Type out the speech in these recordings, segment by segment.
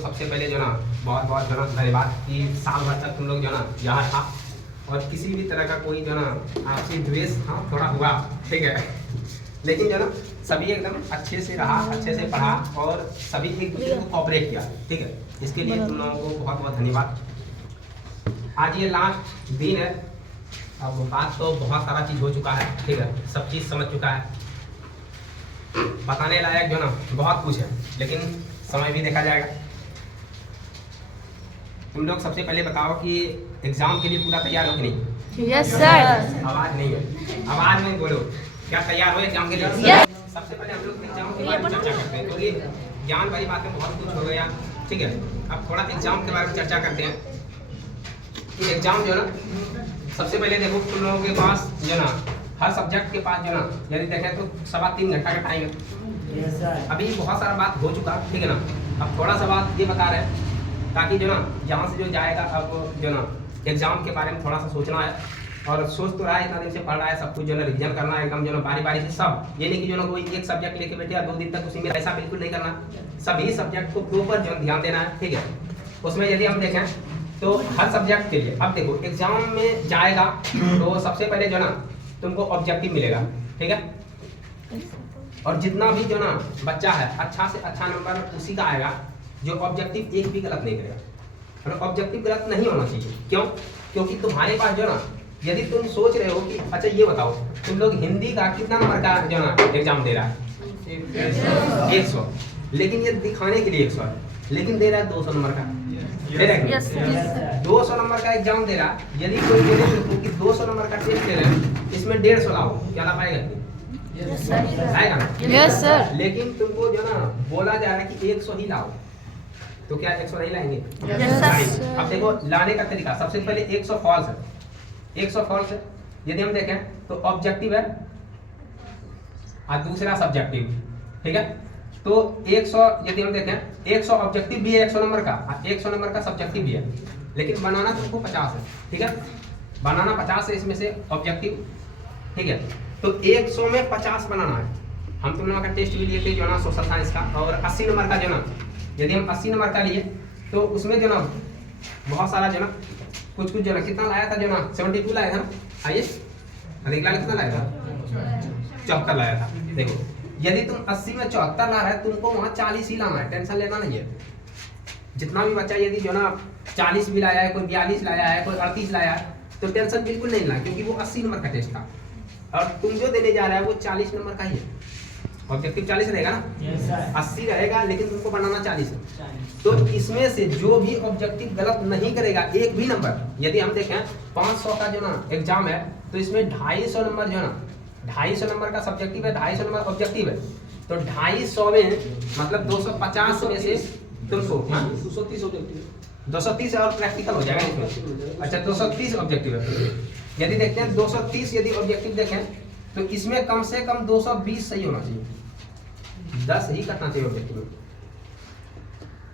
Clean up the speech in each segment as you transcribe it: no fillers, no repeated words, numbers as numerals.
सबसे पहले जो ना बहुत बहुत जो ना धन्यवाद कि साल भर तक तुम लोग जो ना यहाँ था और किसी भी तरह का कोई जो ना आपसी द्वेष थोड़ा हुआ, ठीक है, लेकिन जो ना सभी एकदम अच्छे से रहा, अच्छे से पढ़ा और सभी एक दूसरे को कोऑपरेट किया, ठीक है। इसके लिए तुम लोगों को बहुत बहुत धन्यवाद। आज ये लास्ट दिन है, अब बात तो बहुत सारा चीज़ हो चुका है, ठीक है, सब चीज़ समझ चुका है, बताने लायक जो ना बहुत कुछ है, लेकिन समय भी देखा जाएगा। तुम लोग सबसे पहले बताओ कि एग्जाम के लिए पूरा तैयार हो कि नहीं? Yes sir. आवाज नहीं है, आवाज में बोलो, क्या तैयार हो एग्जाम के लिए? सबसे पहले हम लोग एग्जाम के बारे में चर्चा करते हैं, क्योंकि ज्ञान वाली बातें बहुत कुछ हो गया, ठीक है। अब थोड़ा एग्जाम के बारे में चर्चा करते हैं कि एग्जाम जो ना सबसे पहले देखो तुम लोगों के पास जो ना हर सब्जेक्ट के पास जो ना यदि देखें तो 3.25 घंटा का टाइम है। अभी बहुत सारा बात हो चुका, ठीक है ना। अब थोड़ा सा बात ये बता रहे हैं ताकि जो ना यहाँ से जो जाएगा अब जो ना एग्जाम के बारे में थोड़ा सा सोचना है, और सोच तो रहा है, इतना दिन से पढ़ रहा है, सब कुछ जो ना रिवीजन करना है एकदम जो ना बारी बारी से सब, ये नहीं कि जो ना कोई एक सब्जेक्ट लेके बैठे या 2 दिन तक उसी में, ऐसा बिल्कुल नहीं करना। सभी सब्जेक्ट को प्रॉपर जो ध्यान देना है, ठीक है। उसमें यदि हम देखें तो हर सब्जेक्ट के लिए अब देखो एग्जाम में जाएगा तो सबसे पहले जो ना तुमको ऑब्जेक्टिव मिलेगा, ठीक है। और जितना भी जो ना बच्चा है अच्छा से अच्छा नंबर उसी का आएगा जो ऑब्जेक्टिव एक भी गलत नहीं करेगा, और ऑब्जेक्टिव गलत नहीं होना चाहिए। क्यों? क्योंकि तुम्हारे पास जो ना यदि तुम सोच रहे हो कि अच्छा ये बताओ तुम लोग हिंदी का कितना नंबर का जो ना एग्जाम दे रहा है 100, लेकिन ये दिखाने के लिए 100 है, लेकिन दे रहा है 200 नंबर का, दे रहा है 200 नंबर का एग्जाम दे रहा है। यदि कोई बोले कि 200 नंबर का टेस्ट दे रहे हैं, इसमें 150 लाओ, क्या ला पाएगा? आएगा ना? Yes sir. लेकिन तुमको जो ना बोला जा रहा है कि 100 ही लाओ, तो क्या 100 नहीं लाएंगे? यस। अब देखो लाने का तरीका, सबसे पहले 100 फॉल्स है, 100 फॉल्स है। यदि हम देखें तो ऑब्जेक्टिव है और दूसरा सब्जेक्टिव, ठीक है। तो 100 यदि हम देखें 100 ऑब्जेक्टिव भी है 100 नंबर का, 100 नंबर का सब्जेक्टिव भी है, लेकिन बनाना तुमको 50 है, ठीक है। बनाना 50 है इसमें से ऑब्जेक्टिव, ठीक है। तो 100 में 50 बनाना है। हम तुम लोगों का टेस्ट भी लिए थे जो ना सोशल साइंस का, और 80 नंबर का जो ना यदि हम 80 नंबर का लिए तो उसमें जो ना बहुत सारा जो ना कुछ जो ना कितना लाया था जो ना 72 लाया था ना, आइए अधिकला कितना लाया था? 74 लाया था। देखो यदि तुम 80 में 74 ला रहा है, तुमको वहाँ 40 ही लाना है, टेंशन लेना नहीं है। जितना भी बच्चा यदि जो ना 40 भी लाया है, कोई 42 लाया है, कोई 38 लाया है, तो टेंशन बिल्कुल नहीं लाया, क्योंकि वो 80 नंबर का टेस्ट था और तुम जो देने जा रहा है वो 40 नंबर का ही है। ऑब्जेक्टिव 40 रहेगा ना? 80 रहेगा, लेकिन तुमको बनाना 40 है। तो इसमें से जो भी ऑब्जेक्टिव गलत नहीं करेगा एक भी नंबर, यदि हम देखें 500 का जो ना एग्जाम है तो इसमें 250 नंबर जो ना 250 नंबर का सब्जेक्टिव है, 250 नंबर ऑब्जेक्टिव है, तो 250 में मतलब 250 में से तुमको 230 और प्रैक्टिकल हो जाएगा इसमें। अच्छा 230 ऑब्जेक्टिव है। यदि देखते हैं 230 यदि ऑब्जेक्टिव देखें तो इसमें कम से कम 220 सही होना चाहिए, 10 ही करना चाहिए ऑब्जेक्टिव में।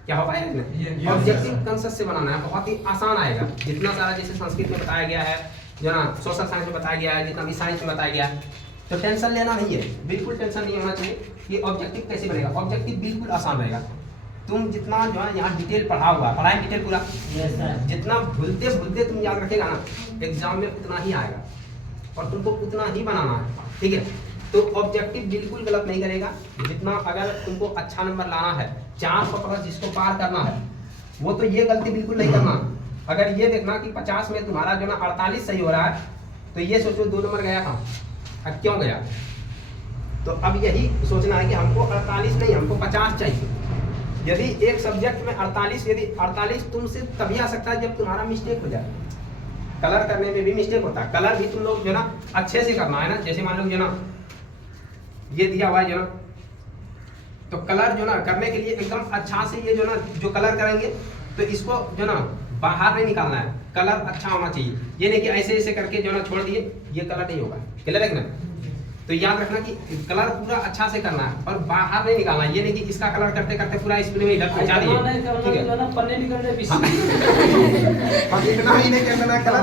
क्या हो पाएगा? ऑब्जेक्टिव कंसेप्ट से बनाना है, बहुत ही आसान आएगा। जितना सारा जैसे संस्कृत में बताया गया है, जो ना सोशल साइंस में बताया गया है, जितना भी साइंस में बताया गया है, तो टेंशन लेना नहीं है, बिल्कुल टेंशन नहीं होना चाहिए कि ऑब्जेक्टिव कैसे बनेगा। ऑब्जेक्टिव बिल्कुल आसान रहेगा। तुम जितना जो है यहाँ डिटेल पढ़ा हुआ, पढ़ाए डिटेल पूरा, जितना भूलते भूलते तुम याद रखेगा ना एग्जाम में उतना ही आएगा, और तुमको उतना ही बनाना है, ठीक है। तो ऑब्जेक्टिव बिल्कुल गलत नहीं करेगा। जितना अगर तुमको अच्छा नंबर लाना है, 400 प्लस जिसको पार करना है, वो तो ये गलती बिल्कुल नहीं करना। अगर ये देखना कि 50 में तुम्हारा जो ना 48 सही हो रहा है, तो ये सोचो 2 नंबर गया था, अब क्यों गया? तो अब यही सोचना है कि हमको 48 नहीं, हमको 50 चाहिए। यदि एक सब्जेक्ट में 48, यदि 48 तुमसे तभी आ सकता है जब तुम्हारा मिस्टेक हो जाए। कलर करने में भी मिस्टेक होता है, कलर भी तुम लोग जो ना अच्छे से करना है ना। जैसे मान लो जो ना ये दिया हुआ है जो ना, तो कलर जो ना करने के लिए एकदम अच्छा से ये जो ना जो कलर करेंगे तो इसको जो ना बाहर नहीं निकालना है, कलर अच्छा होना चाहिए। ये नहीं कि ऐसे ऐसे करके जो ना छोड़ दिए, ये कलर नहीं होगा, क्लियर है ना? तो याद रखना कि कलर पूरा अच्छा से करना है और बाहर नहीं निकालना है। ये नहीं कि इसका कलर करते करते पूरा स्प्रे में इधर पहुंचा दिए, ठीक है? पन्ने निकल रहे इतना ही नहीं करना कलर,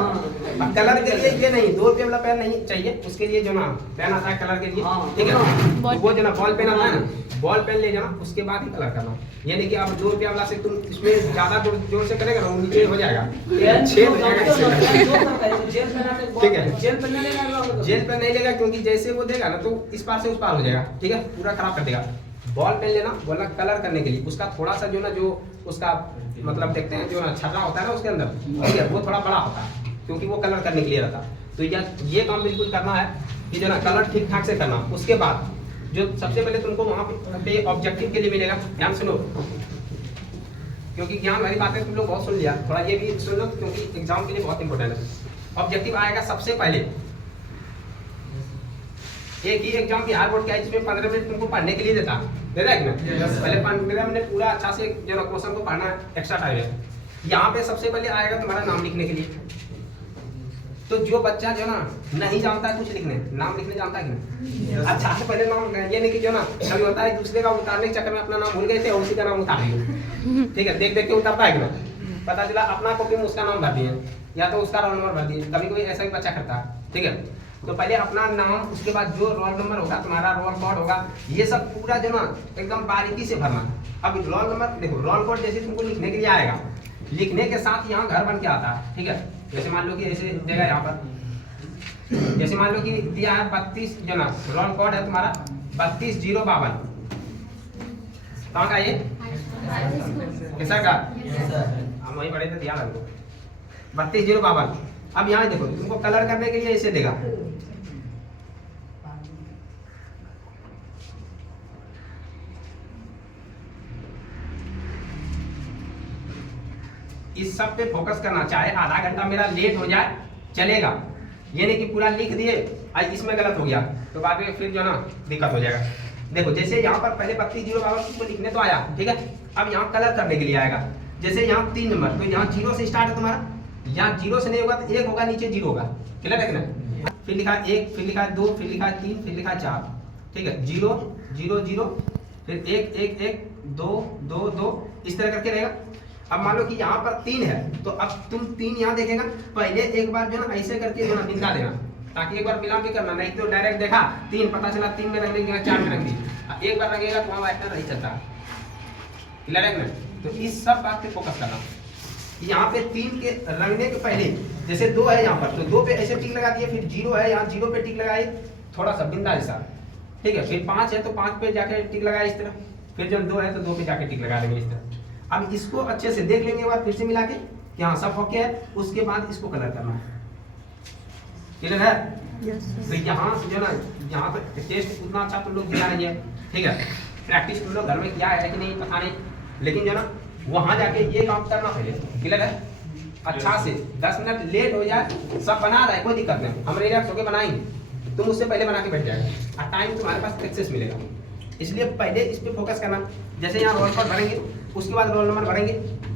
अब कलर के लिए ये नहीं, 2 रुपये वाला पेन नहीं चाहिए, उसके लिए जो ना पेन आता है कलर के लिए, ठीक है, तो वो जो ना बॉल पेन आता है ना, बॉल पेन ले जाना, उसके बाद ही कलर करना। यानी कि अब 2 रुपये वाला से तुम इसमें ज्यादा जोर से करेगा ना, वो नीचे हो जाएगा, छेद हो जाएगा, ठीक है। जेल पेन नहीं लेगा, क्योंकि जैसे वो देगा ना तो इस पार से उस पार हो जाएगा, ठीक है, पूरा खराब कर देगा। बॉल पेन लेना, बोलना कलर करने के लिए, उसका थोड़ा सा जो ना, जो उसका मतलब देखते हैं जो ना छर्रा होता है ना उसके अंदर, ठीक है, वो थोड़ा बड़ा होता है, क्योंकि वो कलर करने के लिए रहता है। तो ये काम बिल्कुल करना है कि जो ना कलर ठीक ठाक से करना। उसके बाद जो सबसे पहले तुमको वहाँ पे ऑब्जेक्टिव के लिए मिलेगा, ध्यान सुनो, क्योंकि ज्ञान वाली बातें तुम लोग बहुत सुन लिया, थोड़ा ये भी सुन लो, क्योंकि एग्जाम के लिए बहुत इंपॉर्टेंट है। ऑब्जेक्टिव आएगा सबसे पहले, एक ही एग्जाम की हर बोर्ड क्या है जिसमें 15 मिनट तुमको पढ़ने के लिए देता है कि ना, पहले 15 मिनट पूरा अच्छा से जो ना क्वेश्चन को पढ़ना है, एक्स्ट्रा टाइम है। यहाँ पे सबसे पहले आएगा तुम्हारा नाम लिखने के लिए। तो जो बच्चा जो ना नहीं जानता है कुछ लिखने, नाम लिखने जानता है कि नहीं, अच्छा से पहले नाम, ये नहीं कि जो ना कभी होता है दूसरे का उतारने के चक्कर में अपना नाम भूल गए थे और उसी का नाम उतार लिया, ठीक है, देख देख के उतारता है कि ना, पता चला अपना कॉपी में उसका नाम भर दिए या तो उसका रोल नंबर भर दिए, कभी कोई ऐसा भी बच्चा करता है, ठीक है। तो पहले अपना नाम, उसके बाद जो रोल नंबर होगा, तुम्हारा रोल कोड होगा, ये सब पूरा जो ना एकदम बारीकी से भरना। अब रोल नंबर देखो, रोल कोड जैसे तुमको लिखने के लिए आएगा, लिखने के साथ यहाँ घर बन के आता है, ठीक है। जैसे मान लो कि ऐसे देगा यहाँ पर, जैसे मान लो कि दिया है 32 जो ना रोल कोड है तुम्हारा 32,052, कहाँ का ये कैसा का, हम वही पढ़े थे, ध्यान रखो 32,052। अब यहाँ देखो तुमको कलर करने के लिए ऐसे देगा, इस सब पे फोकस करना, चाहे आधा घंटा मेरा लेट हो जाए चलेगा, ये नहीं कि पूरा लिख दिए आज इसमें गलत हो गया तो बाद में फिर जो ना दिक्कत हो जाएगा। देखो जैसे यहाँ पर पहले 32,052 को लिखने तो आया, ठीक है, अब यहाँ कलर करने के लिए आएगा। जैसे यहाँ 3 नंबर, तो यहाँ 0 से स्टार्ट है तुम्हारा, यहाँ 0 से नहीं होगा तो 1 होगा, नीचे 0 होगा, क्लियर है ना। फिर लिखा 1, फिर लिखा 2, फिर लिखा 3, फिर लिखा 4, ठीक है, 0 0 0, फिर 1 1 1 2 2 2, इस तरह करके रहेगा। अब मान लो कि यहाँ पर 3 है, तो अब तुम 3 यहाँ देखेगा, पहले एक बार जो ना ऐसे करके जो ना बिंदा देना, ताकि एक बार मिला के करना, नहीं तो डायरेक्ट देखा 3 पता चला 3 में रख देंगे, 4 में रख दी, एक बार रखेगा तो वहाँ वाइटनर नहीं चलता, क्लियर है ना। तो इस सब बात पे फोकस करना। यहाँ पे 3 के रंगने के पहले जैसे 2 है यहाँ पर, तो 2 पे ऐसे टिक लगा दिए, फिर 0 है यहाँ 0 पे टिक लगाए, थोड़ा सा बिंदा ऐसा, ठीक है। फिर 5 है तो 5 पे जाके टिक लगाए इस तरह, फिर जब 2 है तो 2 पे जाके टिक लगा देंगे इस तरह। अब इसको अच्छे से देख लेंगे, बाद फिर से मिला के कि हाँ सब ओके है, उसके बाद इसको कलर करना है, क्लियर है। तो यहाँ से जो ना यहाँ पे टेस्ट उतना अच्छा तुम लोग दिया नहीं है, ठीक है, प्रैक्टिस तुम लोग घर में किया है कि नहीं पता नहीं, लेकिन जो ना वहाँ जाके ये काम करना पहले, क्लियर है। अच्छा से 10 मिनट लेट हो जाए, सब बना रहा है कोई दिक्कत नहीं, हम रिलैक्स होकर बनाएंगे, तुम उससे पहले बना के बैठ जाएगा और टाइम तुम्हारे पास एक्सेस मिलेगा। इसलिए पहले इस पे फोकस करना। जैसे यहाँ रोल नंबर भरेंगे, उसके बाद रोल नंबर भरेंगे,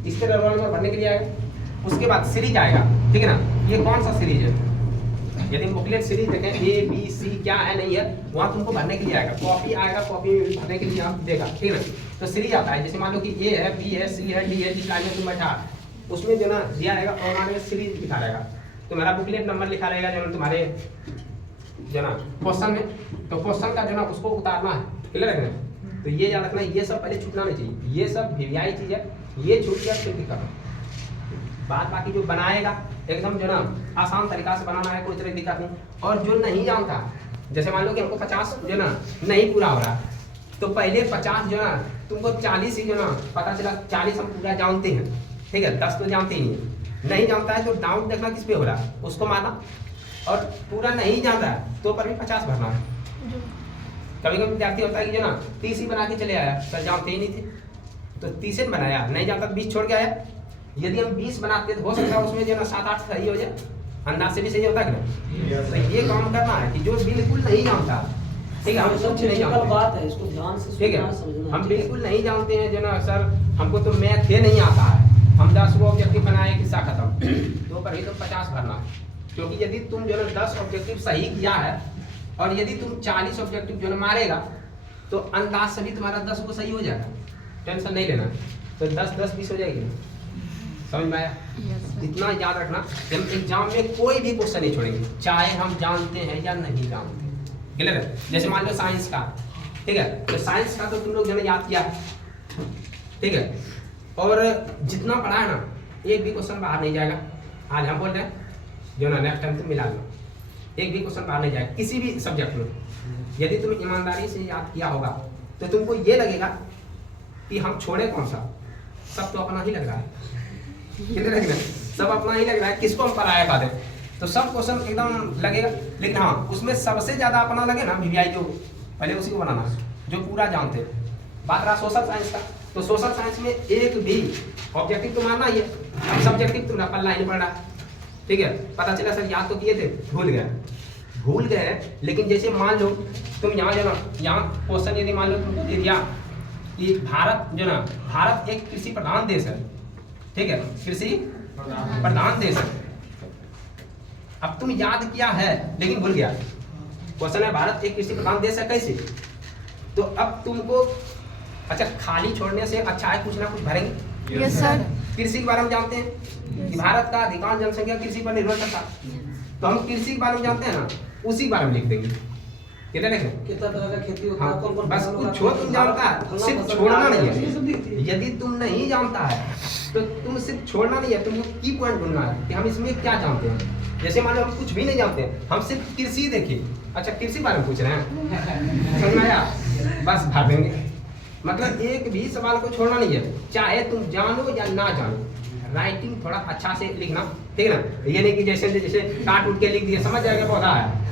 इस तरह रोल नंबर भरने के लिए आएगा, उसके बाद सीरीज आएगा, ठीक है ना। ये कौन सा सीरीज है, यदि बुकलेट सीरीज देखें ABC क्या है नहीं है, वहाँ तुमको भरने के लिए आएगा, कॉपी आएगा, कॉपी भरने के लिए आप देगा, ठीक है ना। तो सीरीज आता है, जैसे मान लो कि A है, B है, C है, D है, जिस लाइन में तुम बैठा उसमें जो ना दिया रहेगा और हमारे सीरीज लिखा रहेगा, तुम्हारा बुकलेट नंबर लिखा रहेगा जो तुम्हारे जो ना क्वेश्चन में, तो क्वेश्चन का जो ना उसको उतारना है, क्लियर है ना। तो ये याद रखना, ये सब पहले छूटना नहीं चाहिए, ये सब भिरियाई चीज है, ये छूट गया फिर दिक्कत। बात बाकी जो बनाएगा एकदम जो ना आसान तरीका से बनाना है, कोई तरह की दिक्कत नहीं। और जो नहीं जानता, जैसे मान लो कि हमको 50 जो ना नहीं पूरा हो रहा, तो पहले 50 जो ना तुमको 40 ही जो ना पता चला 40 हम पूरा जानते हैं, ठीक है, 10 तो जानते ही नहीं जानता है तो डाउट देखना किस पे हो रहा है उसको मारना, और पूरा नहीं जानता है तो पर भी 50 भरना है। कभी कभी विद्यार्थी होता है कि जो ना 30 ही बना के चले आया, सर जानते ही नहीं थे तो 30 बनाया, नहीं जानता 20 छोड़ के आया। यदि हम 20 बनाते तो हो सकता है उसमें जो ना 7-8 सही हो जाए, अंदाज से भी सही होता है कि नहीं। तो ये काम करना है कि जो बिल्कुल नहीं जानता, ठीक है, हम कुछ नहीं जानते, बात है इसको ध्यान से ठीक है, हम बिल्कुल नहीं जानते हैं जो ना सर हमको तो मैथ ही नहीं आता है, हम 10 ऑब्जेक्टिव बनाए किस्सा खत्म, तो पर ही तो 50 भरना। क्योंकि यदि तुम जो ना 10 ऑब्जेक्टिव सही किया है और यदि तुम 40 ऑब्जेक्टिव जो ना मारेगा तो अंदाज से भी तुम्हारा 10 को सही हो जाएगा, टेंशन नहीं लेना। तो 10 10 20 हो जाएगी, समझ में आया? Yes, sir. इतना याद रखना, हम एग्जाम में कोई भी क्वेश्चन नहीं छोड़ेंगे, चाहे हम जानते हैं या नहीं जानते। क्लियर है? जैसे मान लो साइंस का, ठीक है, तो साइंस का तो तुम लोग जो है याद किया, ठीक है, और जितना पढ़ा है ना, एक भी क्वेश्चन बाहर नहीं जाएगा। आज हम बोल रहे हैं जो ना नेक्स्ट टाइम तुम मिला लो, एक भी क्वेश्चन बाहर नहीं जाएगा किसी भी सब्जेक्ट में। यदि तुम ईमानदारी से याद किया होगा तो तुमको ये लगेगा कि हम छोड़े कौन सा, सब तो अपना ही लग रहा है। कितने लग रहा है? सब अपना ही लग रहा है, किसको हम पढ़ाया पाते, तो सब क्वेश्चन एकदम लगेगा। लेकिन हाँ, उसमें सबसे ज्यादा अपना लगे ना वीवीआई, जो पहले उसी को बनाना है, जो पूरा जानते हैं। बात रहा सोशल साइंस का, तो सोशल साइंस में एक भी ऑब्जेक्टिव तो मानना ही है, अब सब्जेक्टिव तुमने पढ़ना ही नहीं पड़ रहा, ठीक है। पता चला सर याद तो किए थे, भूल गए। लेकिन जैसे मान लो तुम यहाँ जो ना, यहाँ क्वेश्चन यदि मान लो तुमको दे दिया कि भारत जो ना, भारत एक कृषि प्रधान देश है, ठीक है, कृषि प्रधान देश है। अब तुम याद किया है लेकिन भूल गया, क्वेश्चन है भारत एक कृषि प्रधान देश है, कैसे? तो अब तुमको अच्छा खाली छोड़ने से अच्छा है कुछ ना कुछ भरेंगे। Yes, sir. कृषि के बारे में जानते हैं कि भारत का अधिकांश जनसंख्या कृषि पर निर्भर करता है, तो हम कृषि के बारे में जानते हैं ना, उसी के बारे में लिख देंगे। कितना लिखें? कितना तरह का खेती होता हाँ, है, कौन-कौन बस फसल कुछ होता छो है, तुम जानता है, फलना सिर्फ फसल छोड़ना नहीं ये सब दिखती है। यदि तुम नहीं जानता है तो तुम सिर्फ छोड़ना नहीं है, तुमको की पॉइंट ढूंढना है कि हम इसमें क्या जानते हैं। जैसे मान लो हम कुछ भी नहीं जानते हैं, हम सिर्फ कृषि देखिए, अच्छा कृषि बारे में पूछ रहे हैं, समझ में आया? बस भर देंगे। मतलब एक भी सवाल को छोड़ना नहीं है, चाहे तुम जानो या ना जानो। राइटिंग थोड़ा अच्छा से लिखना, ठीक है ना, ये नहीं कि जैसे जैसे काट उठ के लिख दिए, समझ जाएगा पौधा है।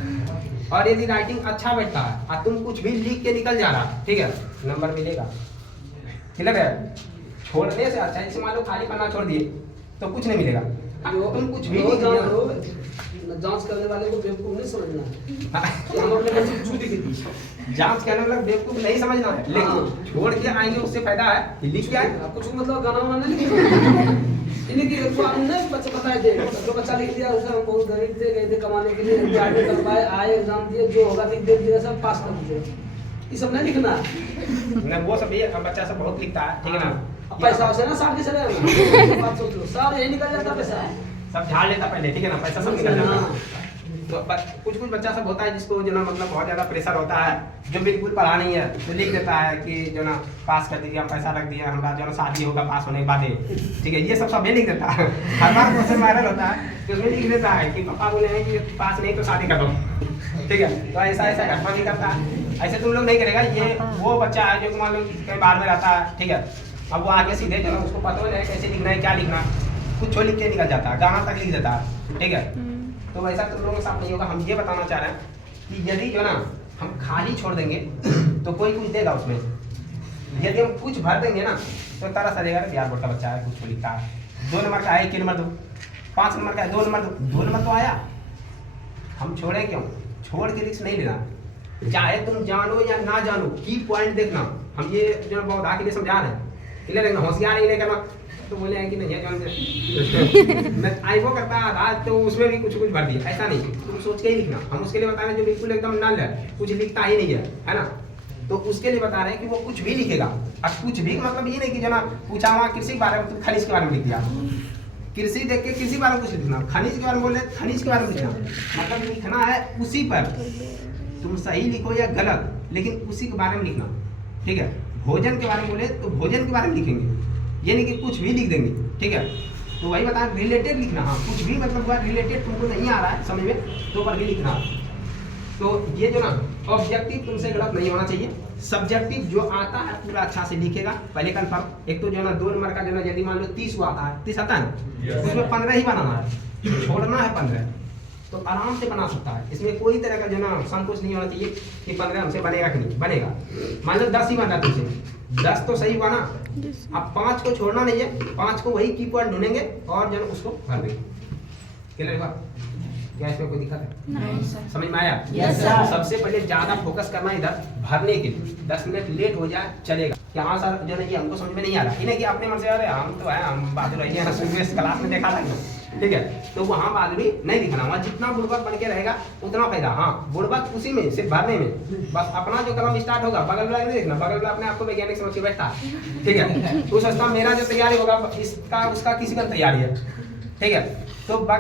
और यदि राइटिंग अच्छा बैठता है और तुम कुछ भी लिख के निकल जा रहा, ठीक है, नंबर मिलेगा। क्लियर है? छोड़ने से अच्छा, जैसे मान लो खाली पन्ना छोड़ दिए तो कुछ नहीं मिलेगा, तुम कुछ भी लिख दिया। जांच करने वाले को बेवकूफ नहीं समझना है कि हम अपने मन से छू दी थी। जांच करने वाला बेवकूफ नहीं समझना है, लेकिन छोड़ के आएंगे उससे फायदा है कि लिख के आए। कुछ मतलब गाना वाना नहीं लिखा इन्हीं की तो हमने बच्चे बताए थे, जो बच्चा लिख दिया उसे हम बहुत गरीब थे, गए थे कमाने के लिए, बिहार में कर पाए, आए एग्जाम दिए, जो होगा लिख दे दिया, सब पास कर दिए। ये सब नहीं लिखना, नहीं वो सब ये बच्चा सब बहुत लिखता है, ठीक है ना। अब पैसा से ना साठ के चले बात सोच लो, सारे यही निकल जाता पैसा, सब झाड़ लेता पहले, ठीक है ना, पैसा सब निकल जाता। तो कुछ बच्चा सब होता है जिसको जो ना मतलब बहुत ज्यादा प्रेशर होता है, जो बिल्कुल पढ़ा नहीं है, तो लिख देता है कि जो ना पास कर दीजिए, हम पैसा रख दिया, हमारा जो ना शादी होगा पास होने के बाद, ठीक है, ये सब लिख देता है। हर बार क्वेश्चन वायरल होता है तो उसमें लिख देता है कि पापा बोले हैं कि पास नहीं तो शादी कर दो, ठीक है। तो ऐसा घटना नहीं करता है, ऐसे तुम लोग नहीं करेगा। ये वो बच्चा है जो मान लो कहीं बाहर में रहता है, ठीक है, अब वो आगे सीधे जो ना उसको पता हो जाए कैसे लिखना है, क्या लिखना है, कुछ लिख के निकल जाता है, गाना तक लिख देता है, ठीक है। तो वैसा तुम लोगों के साथ नहीं होगा। हम ये बताना चाह रहे हैं कि यदि जो ना हम खाली छोड़ देंगे तो कोई कुछ देगा उसमें, यदि हम कुछ भर देंगे ना तो तारा सरेगा बिहार बोर्ड का बच्चा है कुछ लिखा है, 2 नंबर का है 1 नंबर दो, 5 नंबर का है 2 नंबर दो, 2 नंबर तो आया। हम छोड़े क्यों? छोड़ के रिस्क नहीं लेना, चाहे तुम जानो या ना जानो, की पॉइंट देखना। हम ये जो बहुधा के लिए समझा रहे हैं, क्लियर है? होशियार नहीं करना, तो बोले हैं कि नहीं है आई वो करता था तो उसमें भी कुछ भर दिया, ऐसा नहीं, तुम सोच के ही लिखना। हम उसके लिए बता रहे हैं जो बिल्कुल एकदम नल है, कुछ लिखता ही नहीं है ना, तो उसके लिए बता रहे हैं कि वो कुछ भी लिखेगा। अब कुछ भी मतलब ये नहीं कि जो ना पूछा वहाँ कृषि के बारे में, तुम खनिज के बारे में लिख दिया, कृषि देख के कृषि के बारे में कुछ लिखना, खनिज के बारे में बोले खनिज के बारे में लिखना, मतलब लिखना है उसी पर, तुम सही लिखो या गलत, लेकिन उसी के बारे में लिखना, ठीक है। भोजन के बारे में बोले तो भोजन के बारे में लिखेंगे, ये नहीं कि कुछ भी लिख देंगे, ठीक है। तो वही बता रिलेटेड लिखना, हाँ कुछ भी मतलब हुआ रिलेटेड तुमको नहीं आ रहा है समझ में तो पर भी लिखना। तो ये जो ना ऑब्जेक्टिव तुमसे गलत नहीं होना चाहिए, सब्जेक्टिव जो आता है पूरा अच्छा से लिखेगा। पहले कन्फर्म, एक तो जो ना 2 नंबर का जो ना यदि मान लो 30 आता है, 30 आता है ना, उसमें 15 ही बनाना है, छोड़ना है 15, तो आराम से बना सकता है। इसमें कोई तरह का जो ना संकोच नहीं होना चाहिए कि 15 हमसे बनेगा कि नहीं बनेगा। मान लो 10 ही बन रहा तुमसे, 10 तो सही हुआ ना, अब 5 को छोड़ना नहीं है, 5 को वही की पॉइंट ढूंढेंगे और जो उसको भर देंगे। क्लियर हुआ? क्या इसमें कोई दिक्कत है? नहीं सर। समझ में आया? Yes, sir. सबसे पहले ज्यादा फोकस करना इधर भरने के लिए, 10 मिनट लेट हो जाए चलेगा कि हाँ सर जो नहीं हमको समझ में नहीं आ रहा, इन्हें कि अपने मन से अरे हम तो है हम बहादुर है, क्लास में देखा था ठीक है, तो वहां बाद भी नहीं दिखना, वहां जितना बुड़बक बन के रहेगा उतना फायदा। हाँ, बुड़बक उसी में सिर्फ भरने में, बस अपना जो कलम स्टार्ट होगा बगल वाला नहीं देखना, बगल वाला अपने आप को वैज्ञानिक समझ के बैठता है, ठीक है। तो सोचता मेरा जो तैयारी होगा इसका उसका किसी का तैयारी है, ठीक है। तो बगल